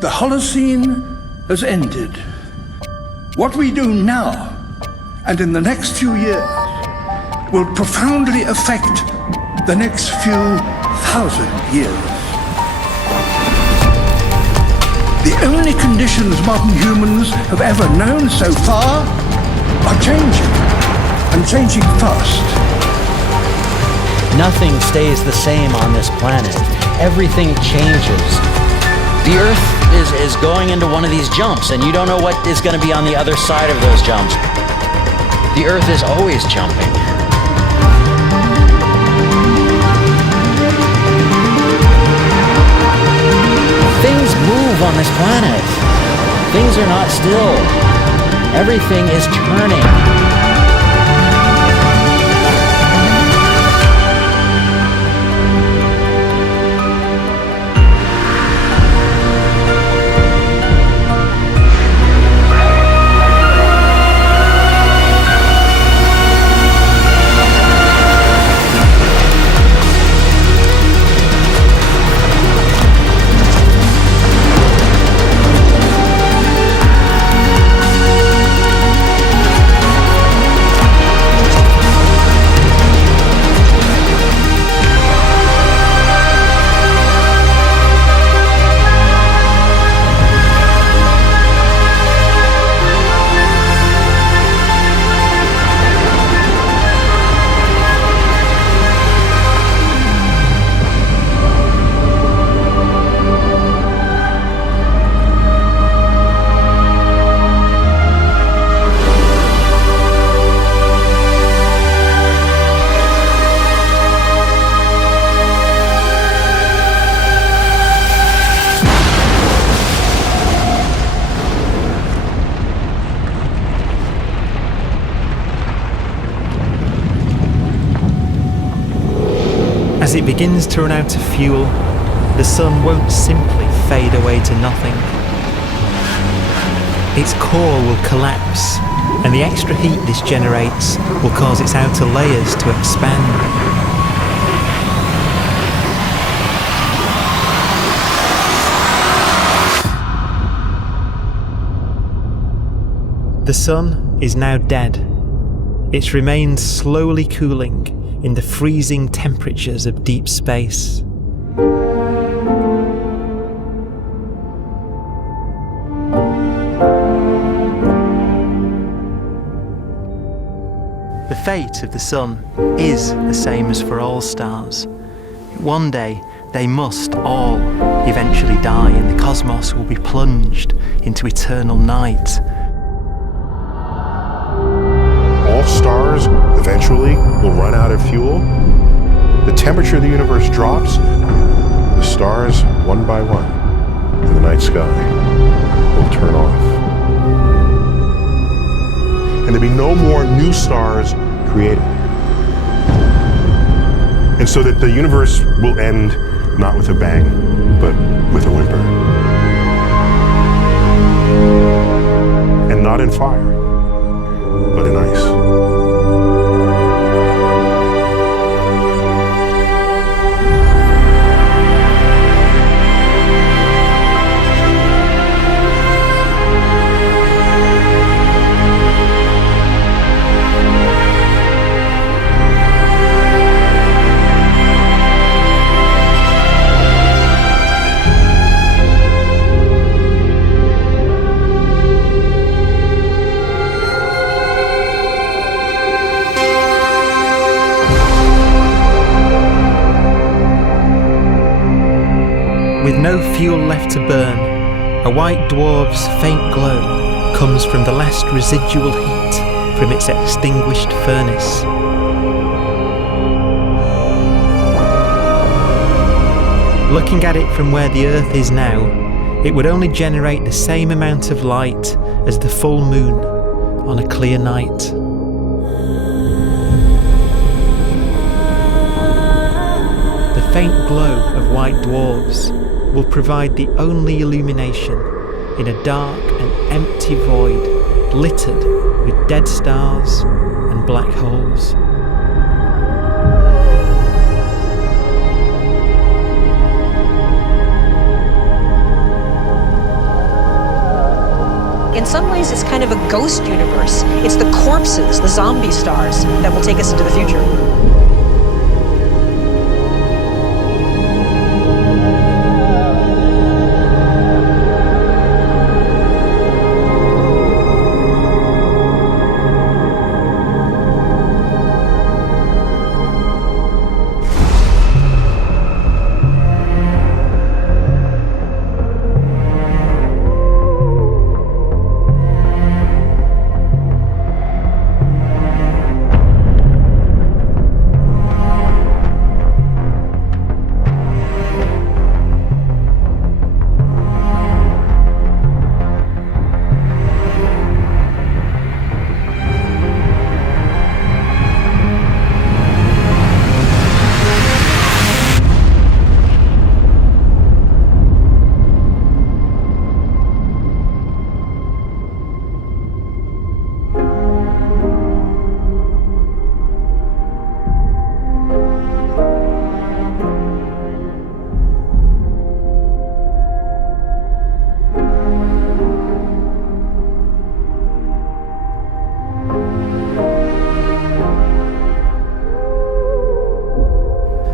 The Holocene has ended. What we do now, and in the next few years, will profoundly affect the next few thousand years. The only conditions modern humans have ever known so far are changing, and changing fast. Nothing stays the same on this planet. Everything changes. The Earth is going into one of these jumps, and you don't know what is going to be on the other side of those jumps. The Earth is always jumping. Things move on this planet. Things are not still. Everything is turning. As it begins to run out of fuel, the sun won't simply fade away to nothing. Its core will collapse, and the extra heat this generates will cause its outer layers to expand. The sun is now dead. Its remains slowly cooling in the freezing temperatures of deep space. The fate of the sun is the same as for all stars. One day, they must all eventually die, and the cosmos will be plunged into eternal night. All stars eventually will run out of fuel. The temperature of the universe drops. The stars, one by one, in the night sky, will turn off. And there'll be no more new stars created. And so that the universe will end not with a bang, but with a whimper. And not in fire, but in ice. With no fuel left to burn, a white dwarf's faint glow comes from the last residual heat from its extinguished furnace. Looking at it from where the Earth is now, it would only generate the same amount of light as the full moon on a clear night. The faint glow of white dwarfs will provide the only illumination in a dark and empty void littered with dead stars and black holes. ghost universe. It's the corpses, the zombie stars, that will take us into the future.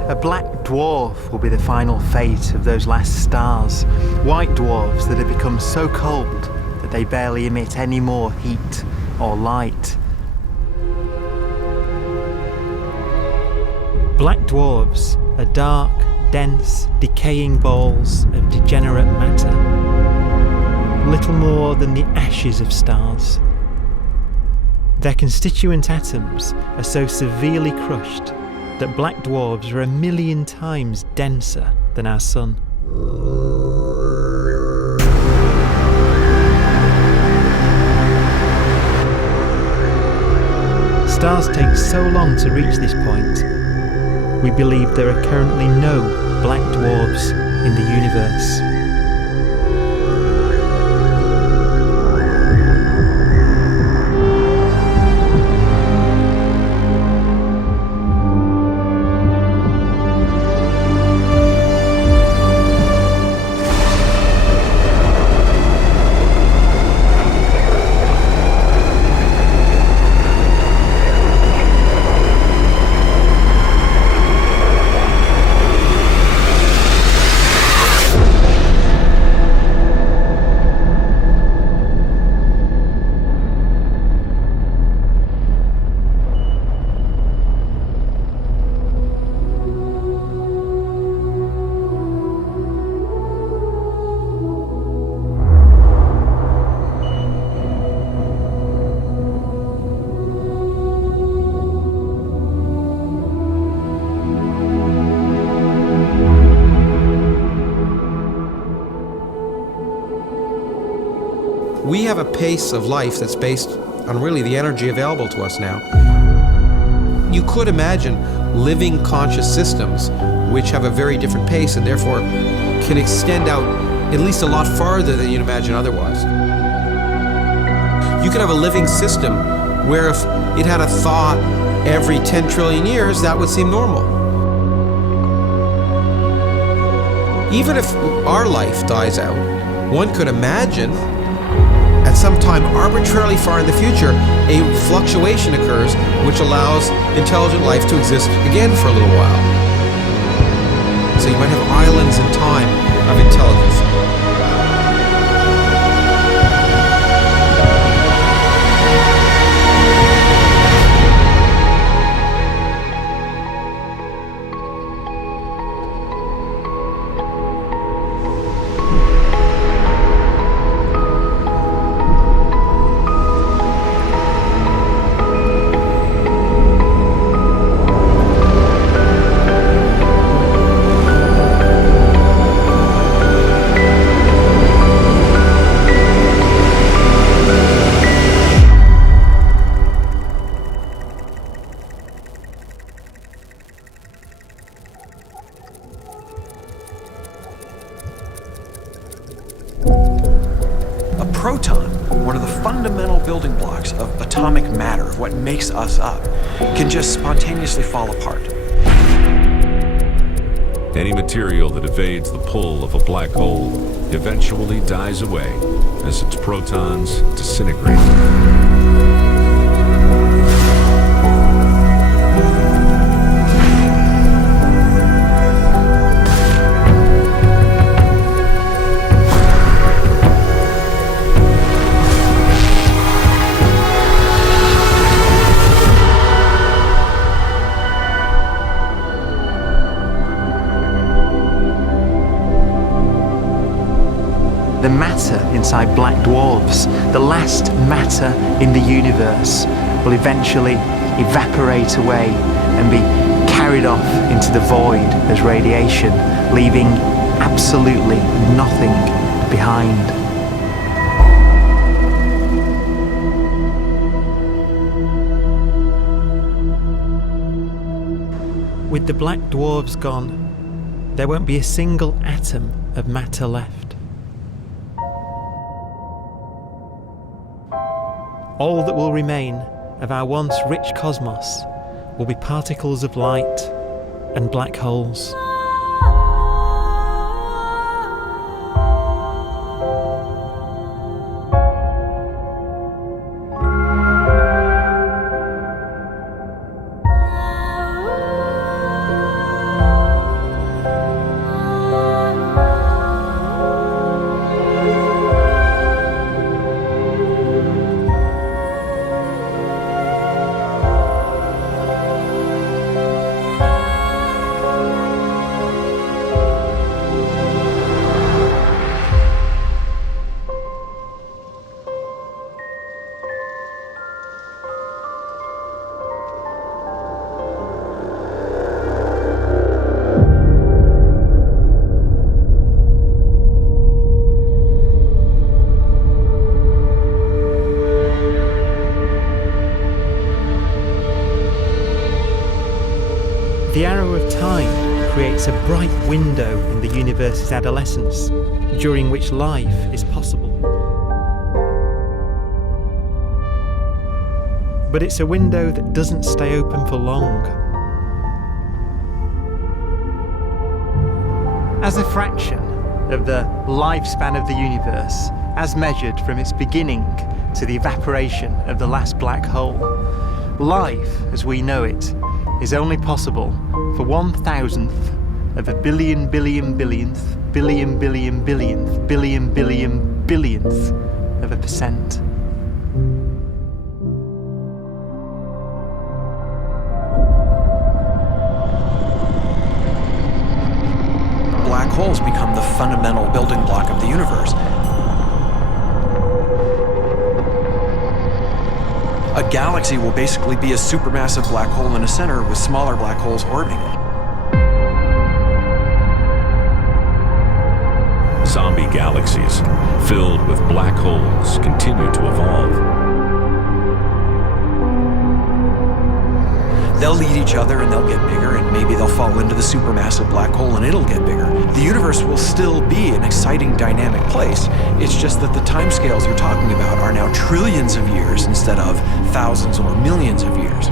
A black dwarf will be the final fate of those last stars. White dwarfs that have become so cold that they barely emit any more heat or light. Black dwarfs are dark, dense, decaying balls of degenerate matter, little more than the ashes of stars. Their constituent atoms are so severely crushed that black dwarfs are 1,000,000 times denser than our sun. Stars take so long to reach this point, we believe there are currently no black dwarfs in the universe. We have a pace of life that's based on really the energy available to us now. You could imagine living conscious systems which have a very different pace and therefore can extend out at least a lot farther than you'd imagine otherwise. You could have a living system where if it had a thought every 10 trillion years, that would seem normal. Even if our life dies out, one could imagine at some time arbitrarily far in the future, a fluctuation occurs which allows intelligent life to exist again for a little while. So you might have islands in time of intelligence. proton, one of the fundamental building blocks of atomic matter, of what makes us up, can just spontaneously fall apart. Any material that evades the pull of a black hole eventually dies away as its protons disintegrate. The matter inside black dwarfs, the last matter in the universe, will eventually evaporate away and be carried off into the void as radiation, leaving absolutely nothing behind. With the black dwarfs gone, there won't be a single atom of matter left. All that will remain of our once rich cosmos will be particles of light and black holes. The arrow of time creates a bright window in the universe's adolescence, during which life is possible. But it's a window that doesn't stay open for long. As a fraction of the lifespan of the universe, as measured from its beginning to the evaporation of the last black hole, life, as we know it, is only possible for 1,000th of a billion billionth billion billionth billion billionth of a percent. Black holes become the fundamental building block of the universe. A galaxy will basically be a supermassive black hole in a center with smaller black holes orbiting it. Zombie galaxies filled with black holes continue to evolve. They'll eat each other and they'll get bigger, and maybe they'll fall into the supermassive black hole and it'll get bigger. The universe will still be an exciting, dynamic place. It's just that the timescales you're talking about are now trillions of years instead of thousands or millions of years.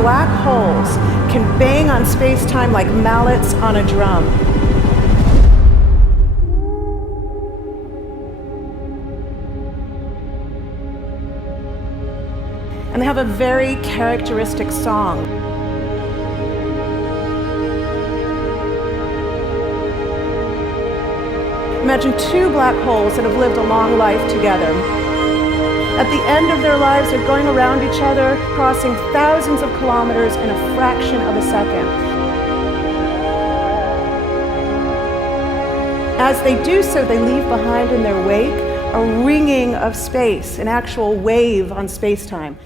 Black holes can bang on space-time like mallets on a drum. And they have a very characteristic song. Imagine two black holes that have lived a long life together. At the end of their lives, they're going around each other, crossing thousands of kilometers in a fraction of a second. As they do so, they leave behind in their wake a ringing of space, an actual wave on space-time.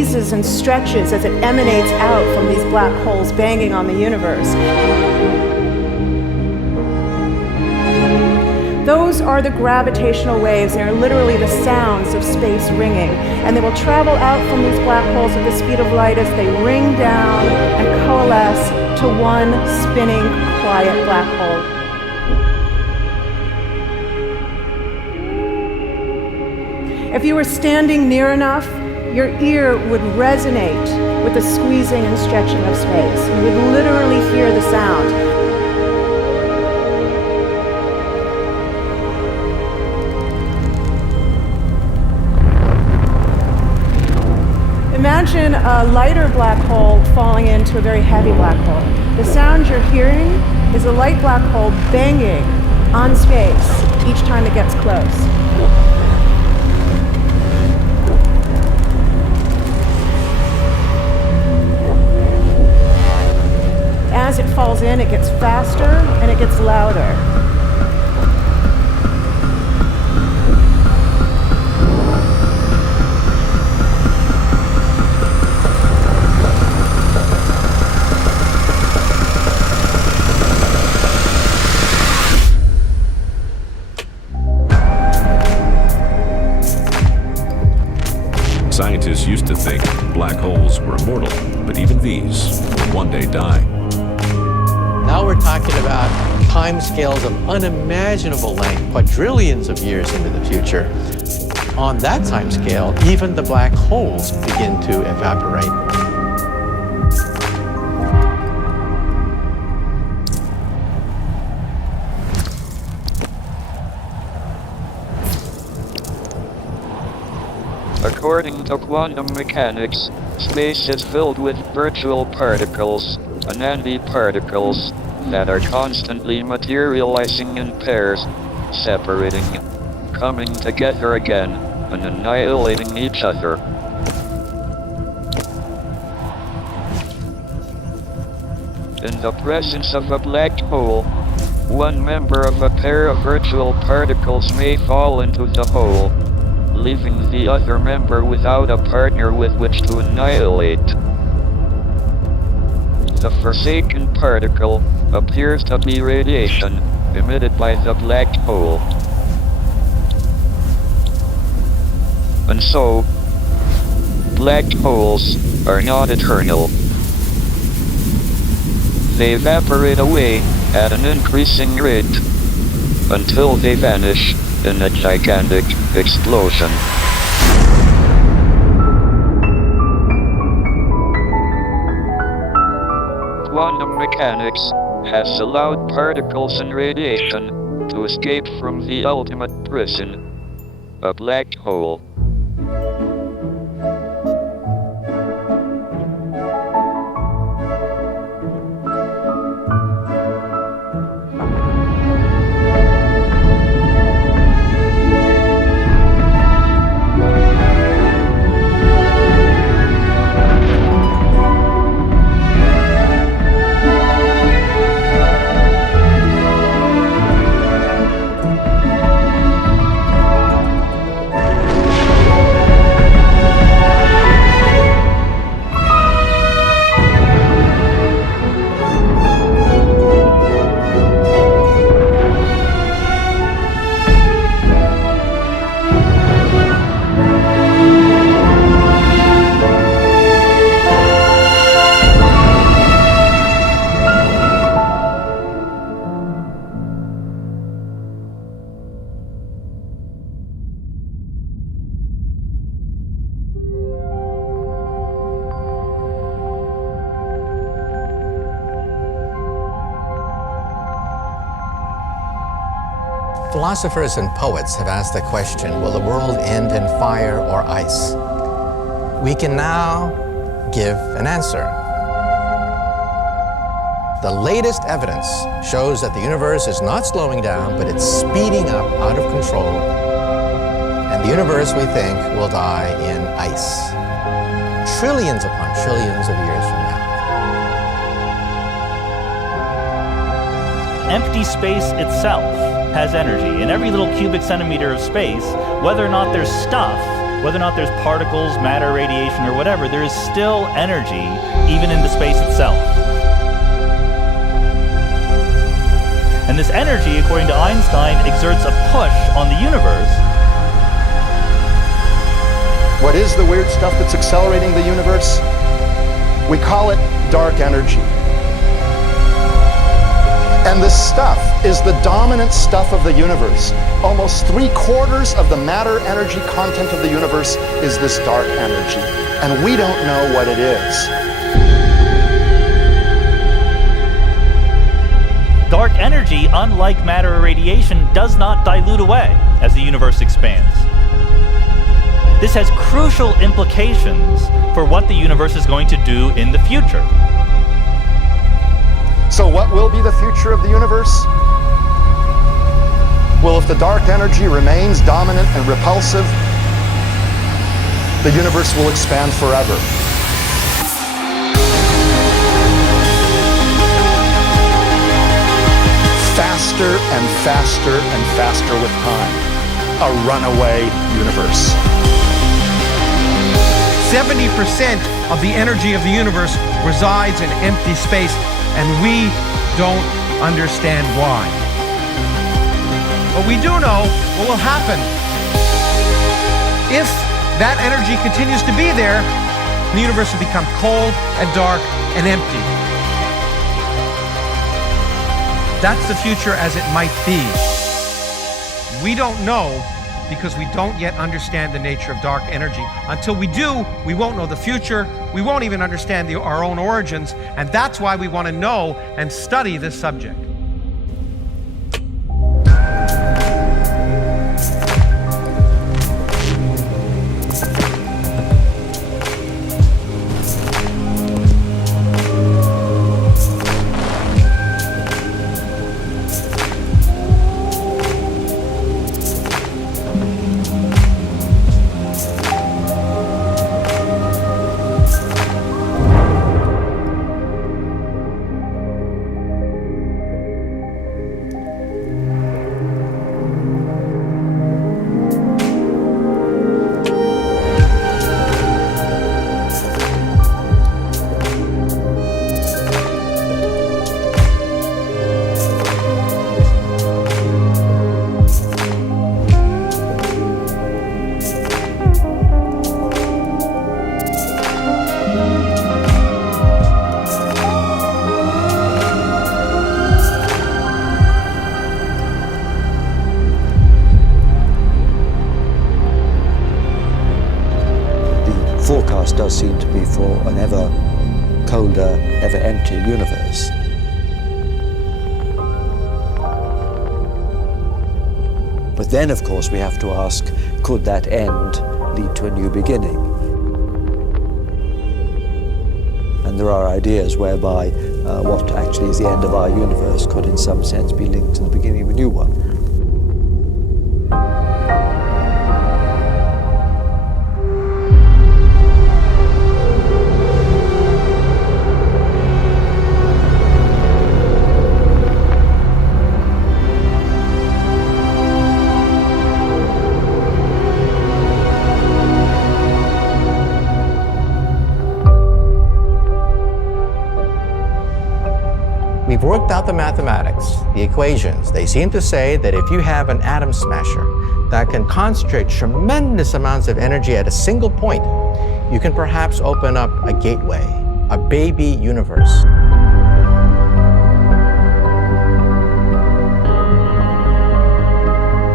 squeezes and stretches as it emanates out from these black holes banging on the universe. Those are the gravitational waves. They are literally the sounds of space ringing. And they will travel out from these black holes at the speed of light as they ring down and coalesce to one spinning, quiet black hole. If you were standing near enough, your ear would resonate with the squeezing and stretching of space. You would literally hear the sound. Imagine a lighter black hole falling into a very heavy black hole. The sound you're hearing is a light black hole banging on space each time it gets close. As it falls in, it gets faster and it gets louder. Scientists used to think black holes were immortal, but even these will one day die. Now we're talking about timescales of unimaginable length, quadrillions of years into the future. On that timescale, even the black holes begin to evaporate. According to quantum mechanics, space is filled with virtual particles, nanoparticles, that are constantly materializing in pairs, separating, coming together again, and annihilating each other. In the presence of a black hole, one member of a pair of virtual particles may fall into the hole, leaving the other member without a partner with which to annihilate. The forsaken particle appears to be radiation emitted by the black hole. And so, black holes are not eternal. They evaporate away at an increasing rate until they vanish in a gigantic explosion. Quantum mechanics has allowed particles and radiation to escape from the ultimate prison, a black hole. Philosophers and poets have asked the question, will the world end in fire or ice? We can now give an answer. The latest evidence shows that the universe is not slowing down, but it's speeding up out of control. And the universe, we think, will die in ice. Trillions upon trillions of years from now. Empty space itself has energy. In every little cubic centimeter of space, whether or not there's stuff whether or not there's particles, matter, radiation, or whatever, there is still energy even in the space itself. And this energy, according to Einstein, exerts a push on the universe. What is the weird stuff that's accelerating the universe? We call it dark energy. And this stuff is the dominant stuff of the universe. Almost 3/4 of the matter-energy content of the universe is this dark energy. And we don't know what it is. Dark energy, unlike matter or radiation, does not dilute away as the universe expands. This has crucial implications for what the universe is going to do in the future. So what will be the future of the universe? Well, if the dark energy remains dominant and repulsive, the universe will expand forever. Faster and faster and faster with time. A runaway universe. 70% of the energy of the universe resides in empty space, and we don't understand why. But we do know what will happen. If that energy continues to be there, the universe will become cold and dark and empty. That's the future as it might be. We don't know because we don't yet understand the nature of dark energy. Until we do, we won't know the future. We won't even understand our own origins, and that's why we want to know and study this subject. Forecast does seem to be for an ever colder, ever emptier universe. But then, of course, we have to ask, could that end lead to a new beginning? And there are ideas whereby what actually is the end of our universe could in some sense be linked to the beginning of a new one. We've worked out the mathematics, the equations. They seem to say that if you have an atom smasher that can concentrate tremendous amounts of energy at a single point, you can perhaps open up a gateway, a baby universe.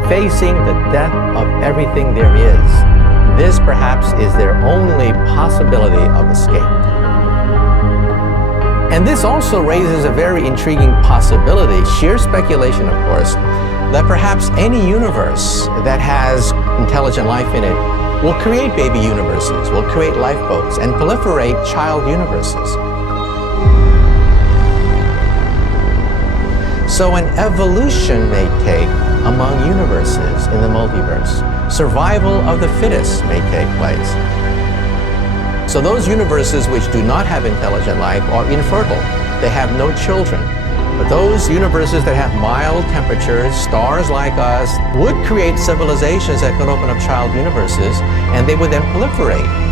Facing the death of everything there is, this perhaps is their only possibility of escape. And this also raises a very intriguing possibility, sheer speculation of course, that perhaps any universe that has intelligent life in it will create baby universes, will create lifeboats, and proliferate child universes. So an evolution may take among universes in the multiverse. Survival of the fittest may take place. So those universes which do not have intelligent life are infertile. They have no children. But those universes that have mild temperatures, stars like us, would create civilizations that could open up child universes, and they would then proliferate.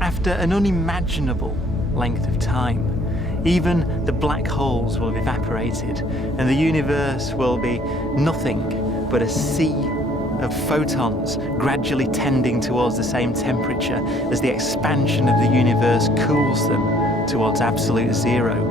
After an unimaginable length of time, even the black holes will have evaporated and the universe will be nothing but a sea of photons gradually tending towards the same temperature as the expansion of the universe cools them towards absolute zero.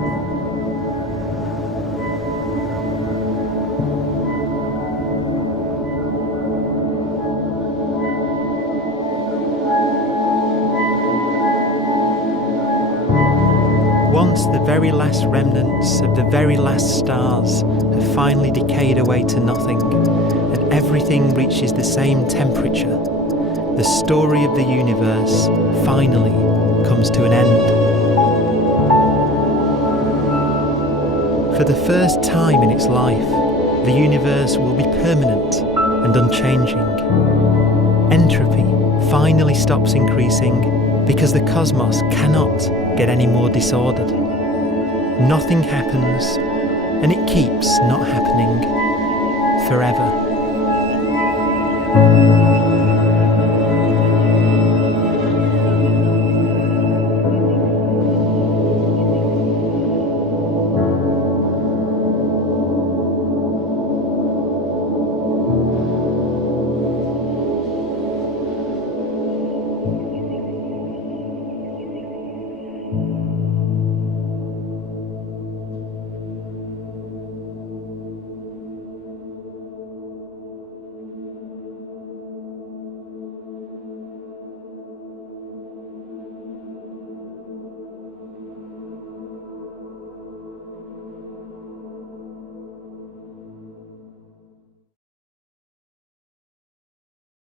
Once the very last remnants of the very last stars have finally decayed away to nothing, and everything reaches the same temperature, the story of the universe finally comes to an end. For the first time in its life, the universe will be permanent and unchanging. Entropy finally stops increasing because the cosmos cannot get any more disordered. Nothing happens, and it keeps not happening forever.